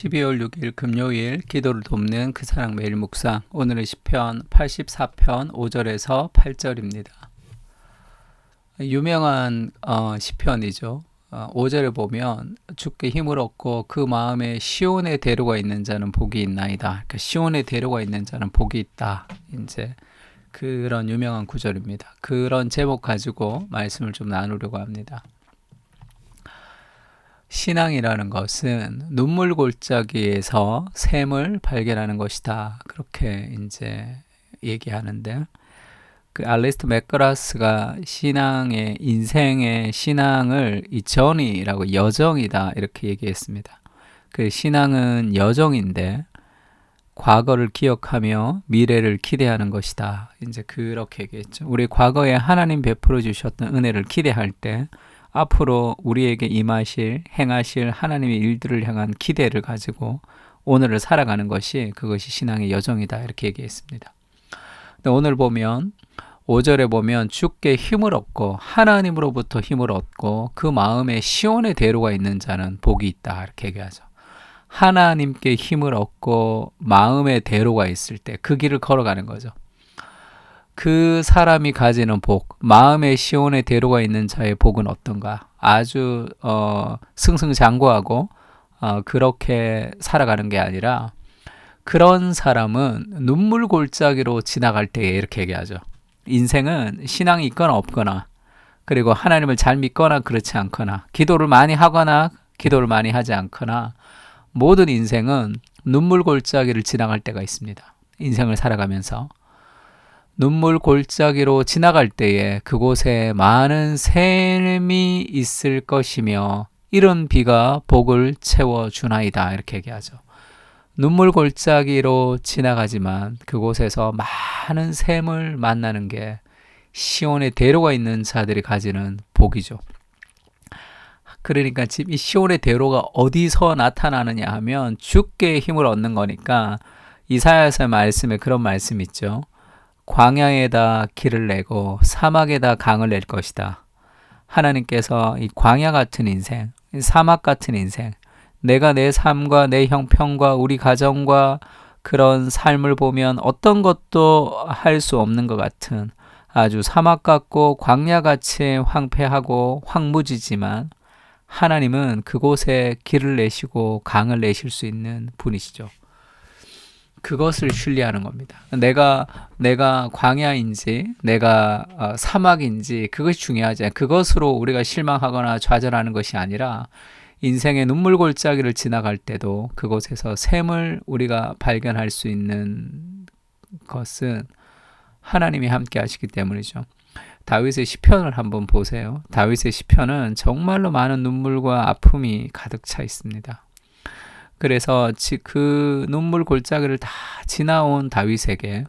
12월 6일 금요일 기도를 돕는 그 사랑 매일 묵상. 오늘은 시편 84편 5절에서 8절입니다. 유명한 시편이죠. 5절에 보면 주께 힘을 얻고 그 마음에 시온의 대로가 있는 자는 복이 있나이다. 그러니까 시온의 대로가 있는 자는 복이 있다. 이제 그런 유명한 구절입니다. 그런 제목 가지고 말씀을 좀 나누려고 합니다. 신앙이라는 것은 눈물 골짜기에서 샘을 발견하는 것이다. 그렇게 이제 얘기하는데, 그 알리스트 맥그라스가 인생의 신앙을 이 저니라고 여정이다 이렇게 얘기했습니다. 그 신앙은 여정인데 과거를 기억하며 미래를 기대하는 것이다. 이제 그렇게 얘기했죠. 우리 과거에 하나님 베풀어 주셨던 은혜를 기대할 때 앞으로 우리에게 임하실, 행하실 하나님의 일들을 향한 기대를 가지고 오늘을 살아가는 것이 그것이 신앙의 여정이다 이렇게 얘기했습니다. 근데 오늘 보면 5절에 보면 주께 힘을 얻고 하나님으로부터 힘을 얻고 그 마음에 시온의 대로가 있는 자는 복이 있다 이렇게 얘기하죠. 하나님께 힘을 얻고 마음의 대로가 있을 때 그 길을 걸어가는 거죠. 그 사람이 가지는 복, 마음의 시온의 대로가 있는 자의 복은 어떤가? 아주 승승장구하고 그렇게 살아가는 게 아니라 그런 사람은 눈물 골짜기로 지나갈 때에 이렇게 얘기하죠. 인생은 신앙이 있거나 없거나 그리고 하나님을 잘 믿거나 그렇지 않거나 기도를 많이 하거나 기도를 많이 하지 않거나 모든 인생은 눈물 골짜기를 지나갈 때가 있습니다. 인생을 살아가면서 눈물 골짜기로 지나갈 때에 그곳에 많은 샘이 있을 것이며 이런 비가 복을 채워주나이다 이렇게 얘기하죠. 눈물 골짜기로 지나가지만 그곳에서 많은 샘을 만나는 게 시온의 대로가 있는 자들이 가지는 복이죠. 그러니까 지금 이 시온의 대로가 어디서 나타나느냐 하면 주께 힘을 얻는 거니까 이사야서의 말씀에 그런 말씀 있죠. 광야에다 길을 내고 사막에다 강을 낼 것이다. 하나님께서 이 광야 같은 인생, 사막 같은 인생, 내가 내 삶과 내 형편과 우리 가정과 그런 삶을 보면 어떤 것도 할 수 없는 것 같은 아주 사막 같고 광야같이 황폐하고 황무지지만 하나님은 그곳에 길을 내시고 강을 내실 수 있는 분이시죠. 그것을 신뢰하는 겁니다. 내가 광야인지 내가 사막인지 그것이 중요하지 않아요. 그것으로 우리가 실망하거나 좌절하는 것이 아니라 인생의 눈물 골짜기를 지나갈 때도 그곳에서 샘을 우리가 발견할 수 있는 것은 하나님이 함께 하시기 때문이죠. 다윗의 시편을 한번 보세요. 다윗의 시편은 정말로 많은 눈물과 아픔이 가득 차 있습니다. 그래서 그 눈물 골짜기를 다 지나온 다윗에게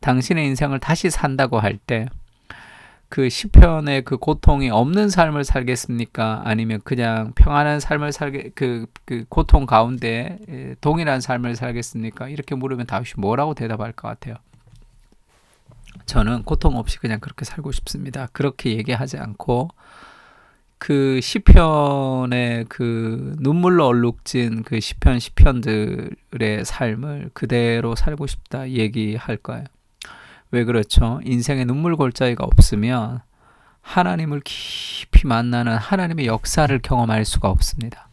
당신의 인생을 다시 산다고 할 때 그 시편의 그 고통이 없는 삶을 살겠습니까? 아니면 그냥 평안한 삶을 그 고통 가운데 동일한 삶을 살겠습니까? 이렇게 물으면 다윗이 뭐라고 대답할 것 같아요? 저는 고통 없이 그냥 그렇게 살고 싶습니다. 그렇게 얘기하지 않고 그 시편의 그 눈물로 얼룩진 그 시편들의 삶을 그대로 살고 싶다 얘기할 거예요. 왜 그렇죠? 인생에 눈물 골짜기가 없으면 하나님을 깊이 만나는 하나님의 역사를 경험할 수가 없습니다.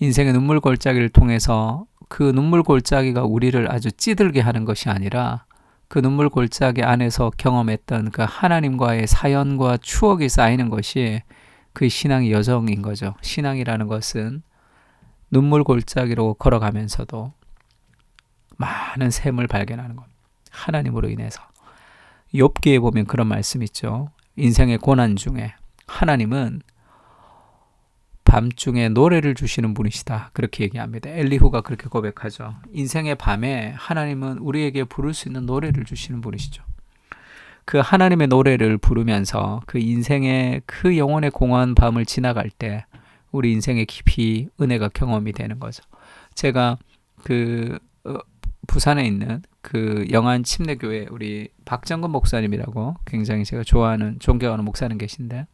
인생의 눈물 골짜기를 통해서 그 눈물 골짜기가 우리를 아주 찌들게 하는 것이 아니라 그 눈물 골짜기 안에서 경험했던 그 하나님과의 사연과 추억이 쌓이는 것이 그 신앙의 여정인 거죠. 신앙이라는 것은 눈물 골짜기로 걸어가면서도 많은 샘을 발견하는 겁니다. 하나님으로 인해서. 욥기에 보면 그런 말씀 있죠. 인생의 고난 중에 하나님은 밤중에 노래를 주시는 분이시다. 그렇게 얘기합니다. 엘리후가 그렇게 고백하죠. 인생의 밤에 하나님은 우리에게 부를 수 있는 노래를 주시는 분이시죠. 그 하나님의 노래를 부르면서 그 인생의 그 영혼의 공허한 밤을 지나갈 때 우리 인생에 깊이 은혜가 경험이 되는 거죠. 제가 부산에 있는 그 영안 침례교회 우리 박정근 목사님이라고 굉장히 제가 좋아하는 존경하는 목사님 계신데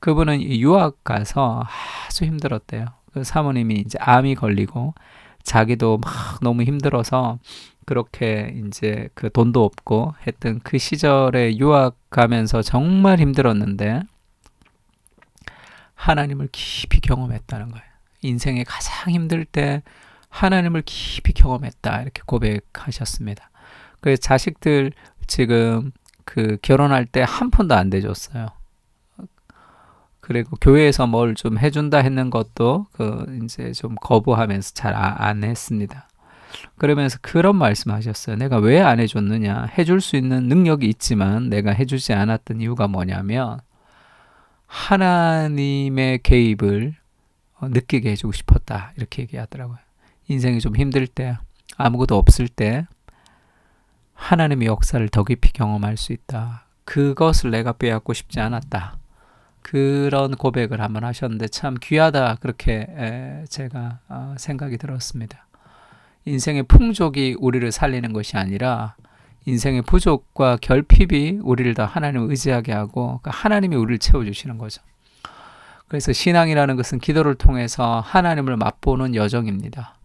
그분은 유학 가서 아주 힘들었대요. 그 사모님이 이제 암이 걸리고 자기도 막 너무 힘들어서 그렇게 이제 그 돈도 없고 했던 그 시절에 유학 가면서 정말 힘들었는데 하나님을 깊이 경험했다는 거예요. 인생에 가장 힘들 때 하나님을 깊이 경험했다 이렇게 고백하셨습니다. 그래서 자식들 지금 그 결혼할 때 한 푼도 안 대줬어요. 그리고 교회에서 뭘 좀 해준다 했는 것도 그 이제 좀 거부하면서 잘 안 했습니다. 그러면서 그런 말씀하셨어요. 내가 왜 안 해줬느냐? 해줄 수 있는 능력이 있지만 내가 해주지 않았던 이유가 뭐냐면 하나님의 개입을 느끼게 해주고 싶었다. 이렇게 얘기하더라고요. 인생이 좀 힘들 때, 아무것도 없을 때 하나님의 역사를 더 깊이 경험할 수 있다. 그것을 내가 빼앗고 싶지 않았다. 그런 고백을 한번 하셨는데 참 귀하다. 그렇게 제가 생각이 들었습니다. 인생의 풍족이 우리를 살리는 것이 아니라 인생의 부족과 결핍이 우리를 더 하나님을 의지하게 하고 하나님이 우리를 채워주시는 거죠. 그래서 신앙이라는 것은 기도를 통해서 하나님을 맛보는 여정입니다.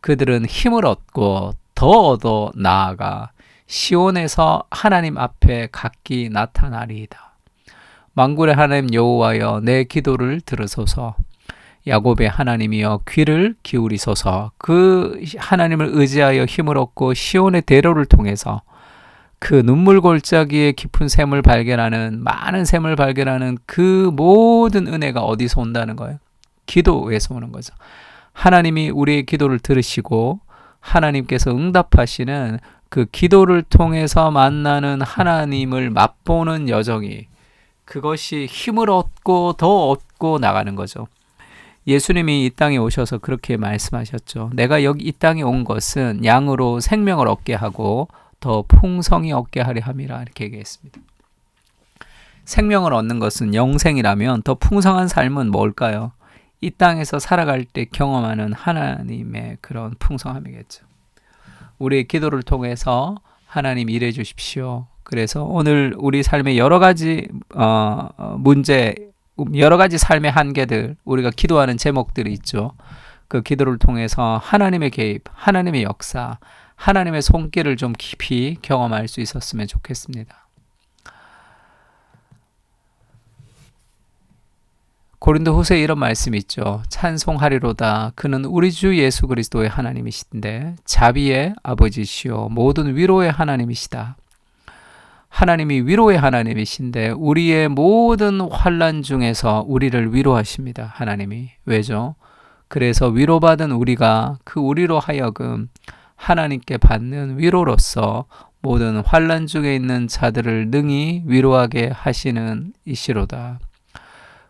그들은 힘을 얻고 더 얻어 나아가 시온에서 하나님 앞에 각기 나타나리이다. 만군의 하나님 여호와여 내 기도를 들으소서. 야곱의 하나님이여 귀를 기울이소서. 그 하나님을 의지하여 힘을 얻고 시온의 대로를 통해서 그 눈물 골짜기에 깊은 샘을 발견하는 많은 샘을 발견하는 그 모든 은혜가 어디서 온다는 거예요? 기도에서 오는 거죠. 하나님이 우리의 기도를 들으시고 하나님께서 응답하시는 그 기도를 통해서 만나는 하나님을 맛보는 여정이 그것이 힘을 얻고 더 얻고 나가는 거죠. 예수님이 이 땅에 오셔서 그렇게 말씀하셨죠. 내가 여기 이 땅에 온 것은 양으로 생명을 얻게 하고 더 풍성히 얻게 하려 함이라 이렇게 얘기했습니다. 생명을 얻는 것은 영생이라면 더 풍성한 삶은 뭘까요? 이 땅에서 살아갈 때 경험하는 하나님의 그런 풍성함이겠죠. 우리의 기도를 통해서 하나님 일해 주십시오. 그래서 오늘 우리 삶의 여러 가지 문제, 여러 가지 삶의 한계들, 우리가 기도하는 제목들이 있죠. 그 기도를 통해서 하나님의 개입, 하나님의 역사, 하나님의 손길을 좀 깊이 경험할 수 있었으면 좋겠습니다. 고린도후서에 이런 말씀이 있죠. 찬송하리로다. 그는 우리 주 예수 그리스도의 하나님이신데 자비의 아버지시요 모든 위로의 하나님이시다. 하나님이 위로의 하나님이신데 우리의 모든 환난 중에서 우리를 위로하십니다. 하나님이. 왜죠? 그래서 위로받은 우리가 그 우리로 하여금 하나님께 받는 위로로서 모든 환난 중에 있는 자들을 능히 위로하게 하시는 이시로다.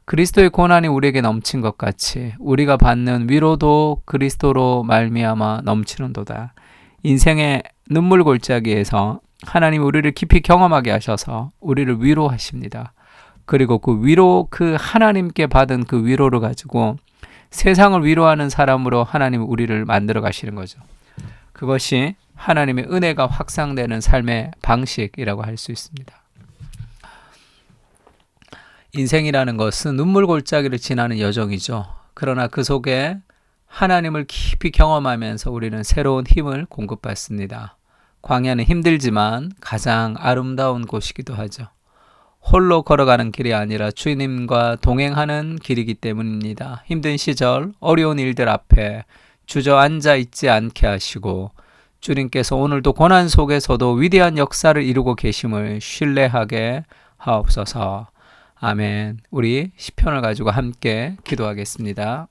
그리스도의 고난이 우리에게 넘친 것 같이 우리가 받는 위로도 그리스도로 말미암아 넘치는도다. 인생의 눈물 골짜기에서 하나님이 우리를 깊이 경험하게 하셔서 우리를 위로하십니다. 그리고 그 위로, 그 하나님께 받은 그 위로를 가지고 세상을 위로하는 사람으로 하나님이 우리를 만들어 가시는 거죠. 그것이 하나님의 은혜가 확산되는 삶의 방식이라고 할 수 있습니다. 인생이라는 것은 눈물 골짜기를 지나는 여정이죠. 그러나 그 속에 하나님을 깊이 경험하면서 우리는 새로운 힘을 공급받습니다. 광야는 힘들지만 가장 아름다운 곳이기도 하죠. 홀로 걸어가는 길이 아니라 주님과 동행하는 길이기 때문입니다. 힘든 시절, 어려운 일들 앞에 주저앉아 있지 않게 하시고 주님께서 오늘도 고난 속에서도 위대한 역사를 이루고 계심을 신뢰하게 하옵소서. 아멘. 우리 시편을 가지고 함께 기도하겠습니다.